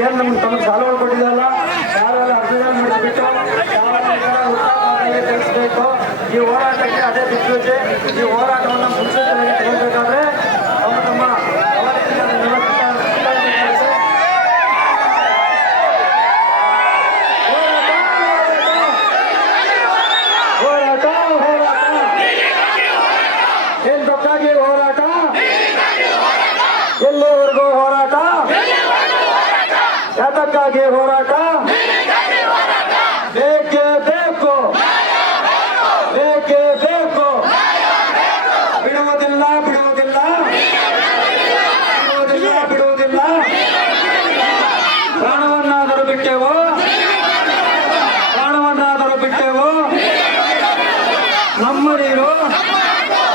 ಏನ್ ನಮ್ಗೆ ತಮಗೆ ಸಾಲ ಕೊಟ್ಟಿದ್ದಲ್ಲ ಯಾರೆಲ್ಲ ಅರ್ಜಿಗಳು ಮಾಡಿಸ್ಬಿಟ್ಟು ಯಾರೆಲ್ಲ ತಿಳಿಸ್ಬೇಕು ಈ ಹೋರಾಟಕ್ಕೆ ಅದೇ ದಿಕ್ಸೂಚಿ ಈ ಹೋರಾಟವನ್ನು ಮುನ್ಸೂಚನೆಗೆ ತಗೊಳ್ಬೇಕಾದ್ರೆ ತಮ್ಮ ತಮ್ಮ ಅವಧಿಯಿಂದ ನಿವೃತ್ತ- ಹೋರಾಟ ಹೋರಾಟ ಏನ್ ತಪ್ಪಾಗಿ ಹೋರಾಟ ಎಲ್ಲಿವರೆಗೂ ಹೋರಾಟ ಯಾತಕ್ಕಾಗಿ ಹೋರಾಟ. ಬೇಕೇ ಬೇಕು. ಬೇಕೇ ಬೇಕು. ಬಿಡುವುದಿಲ್ಲ ಬಿಡುವುದಿಲ್ಲ. ಬಿಡುವುದಿಲ್ಲ ಬಿಡುವುದಿಲ್ಲ. ಪ್ರಾಣವನ್ನಾದರೂ ಬಿಟ್ಟೆವು? ಪ್ರಾಣವನ್ನಾದರೂ ಬಿಟ್ಟೆವು? ನಮ್ಮ ನೀರು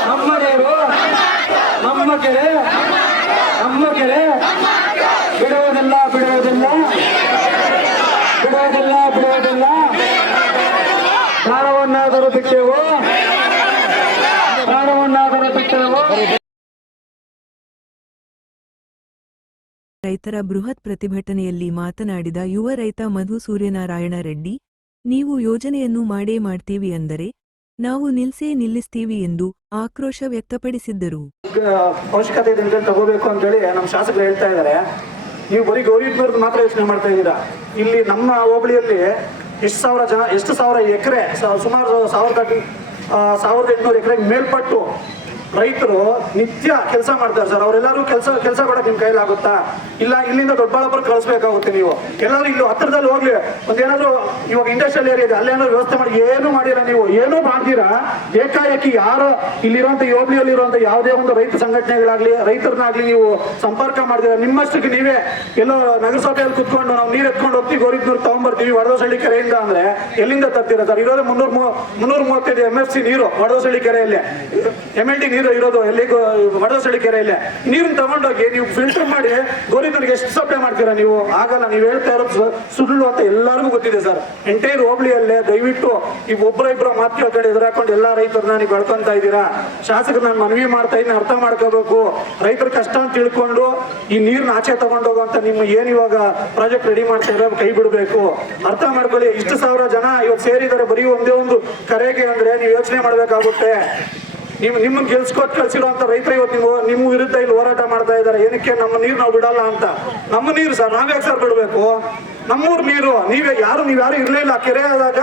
ನಮ್ಮ ನೀರು, ನಮ್ಮ ಕೆರೆ ನಮ್ಮ ಕೆರೆ ಬಿಡುವುದಿಲ್ಲ ಬಿಡುವುದಿಲ್ಲ ಬಿಡುವುದಿಲ್ಲ ಬಿಡುವುದಿಲ್ಲ ಪ್ರಾಣವನ್ನಾದರೂ ಬಿಟ್ಟೆವು ಪ್ರಾಣವನ್ನಾದರೂ ಬಿಟ್ಟೆವು ರೈತರ ಬೃಹತ್ ಪ್ರತಿಭಟನೆಯಲ್ಲಿ ಮಾತನಾಡಿದ ಯುವ ರೈತ ಮಧು ಸೂರ್ಯನಾರಾಯಣ ರೆಡ್ಡಿ ನೀವು ಯೋಜನೆಯನ್ನು ಮಾಡೇ ಮಾಡ್ತೀವಿ ಅಂದರೆ ನಾವು ನಿಲ್ಸೇ ನಿಲ್ಲಿಸ್ತೀವಿ ಎಂದು ಆಕ್ರೋಶ ವ್ಯಕ್ತಪಡಿಸಿದ್ದರು. ಅವಶ್ಯಕತೆ ಇದೆ ಅಂತ ತಗೋಬೇಕು ಅಂತೇಳಿ ನಮ್ಮ ಶಾಸಕರು ಹೇಳ್ತಾ ಇದ್ದಾರೆ. ನೀವು ಬರೀ ಗೌರಿ ಮಾತ್ರ ಯೋಚನೆ ಮಾಡ್ತಾ ಇದ್ದೀರಾ? ಇಲ್ಲಿ ನಮ್ಮ ಹೋಬಳಿಯಲ್ಲಿ ಎಷ್ಟು ಸಾವಿರ ಜನ ಎಷ್ಟು ಸಾವಿರ ಎಕರೆ ಸುಮಾರು ಸಾವಿರದ ಸಾವಿರದ ಎಂಟುನೂರು ಎಕರೆ ಮೇಲ್ಪಟ್ಟು ರೈತರು ನಿತ್ಯ ಕೆಲಸ ಮಾಡ್ತಾರೆ ಸರ್. ಅವರೆಲ್ಲರೂ ಕೆಲಸ ಕೆಲಸ ಕೊಡಕ್ಕೆ ನಿಮ್ಮ ಕೈಲಾಗುತ್ತಾ ಇಲ್ಲ, ಇಲ್ಲಿಂದ ದೊಡ್ಡಬಳ್ಳಾಪುರ ಕಳಿಸ್ಬೇಕಾಗುತ್ತೆ ನೀವು. ಎಲ್ಲರೂ ಇಲ್ಲಿ ಹತ್ತಿರದಲ್ಲಿ ಹೋಗ್ಲಿ. ಒಂದೇನಾದ್ರು ಇವಾಗ ಇಂಡಸ್ಟ್ರಿಯಲ್ ಏರಿಯಾ ಇದೆ ಅಲ್ಲೇನಾದ್ರು ವ್ಯವಸ್ಥೆ ಮಾಡಿ, ಏನು ಮಾಡಿರ ನೀವು. ಏನು ಮಾಡ್ತೀರಾ? ಏಕಾಏಕಿ ಯಾರು ಇಲ್ಲಿರುವಂತ ಯೋಬ್ಲಿಯಲ್ಲಿ ಇರುವಂತ ಯಾವುದೇ ಒಂದು ರೈತ ಸಂಘಟನೆಗಳಾಗ್ಲಿ, ರೈತರನ್ನಾಗ್ಲಿ ನೀವು ಸಂಪರ್ಕ ಮಾಡಿದಿರ ನಿಮ್ಮಷ್ಟಕ್ಕೆ ನೀವೇ ಎಲ್ಲೋ ನಗರಸಭೆಯಲ್ಲಿ ಕುತ್ಕೊಂಡು ನಾವು ನೀರು ಎತ್ಕೊಂಡು ಹೋಗ್ತೀವಿ ಗೋರಿದ್ನೂರು ತಗೊಂಡ್ಬರ್ತೀವಿ ವಡದಸಳ್ಳಿ ಕೆರೆಯಿಂದ ಅಂದ್ರೆ ಎಲ್ಲಿಂದ ತರ್ತೀರಾ ಸರ್? ಇರೋದೇ ಮುನ್ನೂರ ಮುನ್ನೂರ ಮೂವತ್ತೈದು ಎಂ ಎಫ್ ಸಿ ನೀರು ವಡದಸಳ್ಳಿ ಕೆರೆಯಲ್ಲಿ. ಎಂ ಎಲ್ ಡಿ ನೀರು ಇರೋದು ಎಲ್ಲಿ ವಡದಸಳ್ಳಿ ಕೆರೆಯಲ್ಲೇ ನೀರನ್ನ ತಗೊಂಡೋಗಿ ನೀವು ಫಿಲ್ಟರ್ ಮಾಡಿ ಗೋರಿದ್ನೂರಿಗೆ ಎಷ್ಟು ಸಪ್ಲೈ ಮಾಡ್ತೀರಾ ನೀವು? ಆಗಲ್ಲ, ನೀವು ಹೇಳ್ತಾ ಇರೋದು ಸುಳ್ಳು ಅಂತ ಎಲ್ಲರಿಗೂ ಗೊತ್ತಿದೆ ಸರ್. ಎಂಟೈರ್ ಹೋಬಳಿಯಲ್ಲೇ ದಯವಿಟ್ಟು ಈ ಒಬ್ಬರ ಇಬ್ಬರ ಮಾತು ಕೇಳ್ಕೊಂಡು ಎದುರಾಕೊಂಡು ಎಲ್ಲಾ ರೈತರನ್ನ ನೀವು ಬೆಳ್ಕೊಂತ ಇದ್ದೀರಾ? ಶಾಸಕರು ನಾನು ಮನವಿ ಮಾಡ್ತಾ ಇದ್ದೀನಿ, ಅರ್ಥ ಮಾಡ್ಕೋಬೇಕು. ರೈತರ ಕಷ್ಟ ಅಂತ ತಿಳ್ಕೊಂಡು ಈ ನೀರ್ನ ಆಚೆ ತಗೊಂಡೋಗುವಂತ ನಿಮ್ಮ ಏನ್ ಇವಾಗ ಪ್ರಾಜೆಕ್ಟ್ ರೆಡಿ ಮಾಡ್ತಾ ಇರೋ ಕೈ ಬಿಡಬೇಕು. ಅರ್ಥ ಮಾಡ್ಕೊಳ್ಳಿ, ಇಷ್ಟು ಸಾವಿರ ಜನ ಇವಾಗ ಸೇರಿದ್ದಾರೆ, ಬರೀ ಒಂದೇ ಒಂದು ಕರೆಗೆ ಅಂದ್ರೆ ನೀವು ಯೋಚನೆ ಮಾಡ್ಬೇಕಾಗುತ್ತೆ. ನೀವು ನಿಮ್ಮನ್ನ ಗೆಲ್ಸ್ಕೊಟ್ ಕಳ್ಸಿರುವಂತ ರೈತರು ಇವತ್ತು ನೀವು ನಿಮ್ಮ ವಿರುದ್ಧ ಇಲ್ಲಿ ಹೋರಾಟ ಮಾಡ್ತಾ ಇದ್ದಾರೆ. ಏನಕ್ಕೆ ನಮ್ಮ ನೀರು ನಾವು ಬಿಡಲ್ಲ ಅಂತ? ನಮ್ಮ ನೀರು ಸರ್ ನಾವ್ಯಾಕೆ ಸರ್ ಬಿಡಬೇಕು? ನಮ್ಮೂರ್ ನೀರು, ನೀವೇ ಯಾರು ನೀವು ಯಾರು ಇರ್ಲಿಲ್ಲ ಕೆರೆ ಆದಾಗ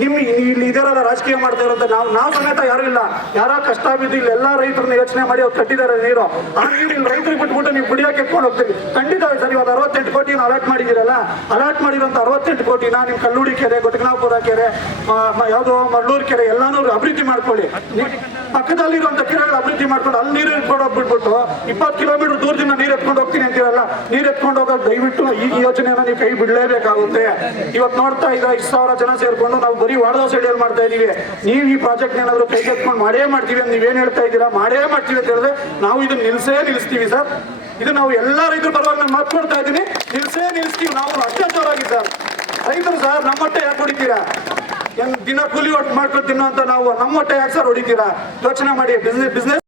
ನಿಮ್ ಇಲ್ಲಿ ಇದರಲ್ಲ ರಾಜಕೀಯ ಮಾಡ್ತಾ ಇರೋಂತ ನಾವು ನಾವು ಸಮೇತ ಯಾರು ಇಲ್ಲ. ಯಾರ ಕಷ್ಟ ಬಿದ್ದು ಇಲ್ಲಿ ಎಲ್ಲಾ ರೈತರನ್ನ ಯೋಚನೆ ಮಾಡಿ ಅವ್ರು ಕಟ್ಟಿದ್ದಾರೆ ನೀರು. ಆ ನೀರು ಇಲ್ಲಿ ರೈತರಿಗೆ ಬಿಟ್ಬಿಟ್ಟು ನೀವು ಕುಡಿಯೋಕೆ ಎತ್ಕೊಂಡು ಹೋಗ್ತೀವಿ ಖಂಡಿತ ಸರ್, ಇವತ್ತು ಅರವತ್ತೆಂಟು ಕೋಟಿ ಅಲಾಟ್ ಮಾಡಿದಿರಲ್ಲ ಅಲಾಟ್ ಮಾಡಿರೋಂಥ ಅರವತ್ತೆಂಟು ಕೋಟಿನ ನಿಮ್ ಕಲ್ಲೂಡಿ ಕೆರೆ ಗೊಟ್ಟಗನಾಪುರ ಕೆರೆ ಮರಳೂರು ಯಾವ್ದು ಮಳ್ಳೂರು ಕೆರೆ ಎಲ್ಲಾನು ಅಭಿವೃದ್ಧಿ ಮಾಡ್ಕೊಳ್ಳಿ. ಪಕ್ಕದಲ್ಲಿರುವಂತ ಕೆರೆಗಳು ಅಭಿವೃದ್ಧಿ ಮಾಡ್ಕೊಂಡು ಅಲ್ಲಿ ನೀರು ಎತ್ಕೊಂಡು ಹೋಗ್ಬಿಟ್ಬಿಟ್ಟು ಇಪ್ಪತ್ತು ಕಿಲೋಮೀಟರ್ ದೂರದಿಂದ ನೀರು ಎತ್ಕೊಂಡು ಹೋಗ್ತೀನಿ ಅಂತೀರಲ್ಲ, ನೀರು ಎತ್ಕೊಂಡು ಹೋಗೋದು ದಯವಿಟ್ಟು ಈ ಯೋಜನೆಯನ್ನ ನೀವು ಕೈ ಬಿಡಲೇಬೇಕಾಗುತ್ತೆ. ಇವತ್ತು ನೋಡ್ತಾ ಇದ್ರೆ ಇಷ್ಟು ಸಾವಿರ ಜನ ಸೇರ್ಕೊಂಡು ನಾವು ಬರೀ ವಾಡದ ಸೈಡಿಯಲ್ಲಿ ಮಾಡ್ತಾ ಇದೀವಿ. ನೀವು ಈ ಪ್ರಾಜೆಕ್ಟ್ ಏನಾದ್ರು ಕೈಗೆತ್ಕೊಂಡು ಮಾಡೇ ಮಾಡ್ತೀವಿ ಅಂತ ನೀವೇನ್ ಹೇಳ್ತಾ ಇದ್ದೀರಾ? ಮಾಡೇ ಮಾಡ್ತೀವಿ ಅಂತ ಹೇಳಿದ್ರೆ ನಾವು ಇದನ್ನ ನಿಲ್ಸೇ ನಿಲ್ಲಿಸ್ತೀವಿ ಸರ್. ಇದು ನಾವು ಎಲ್ಲಾ ರೈತರ ಪರವಾಗಿ ನಾನು ಮಾತು ಇದ್ದೀನಿ ನಿಲ್ಸೇ ನಿಲ್ಲಿಸ್ತೀವಿ ನಾವು ಅತ್ಯಾಚಾರವಾಗಿದ್ದಾರೆ ರೈತರು ಸರ್ ನಮ್ಮ ಹೊಟ್ಟೆ ಯಾಕೆ ಹೊಡಿತೀರಾ ಏನ್ ದಿನ ಕೂಲಿ ಒಟ್ಟು ಮಾಡ್ಕೊಂಡು ತಿನ್ನೋ ಅಂತ ನಾವು ನಮ್ಮ ಹೊಟ್ಟೆ ಯಾಕೆ ಸರ್ ಹೊಡಿತೀರಾ? ಯೋಚನೆ ಮಾಡಿ ಬಿಸ್ನೆಸ್ ಬಿಸ್ನೆಸ್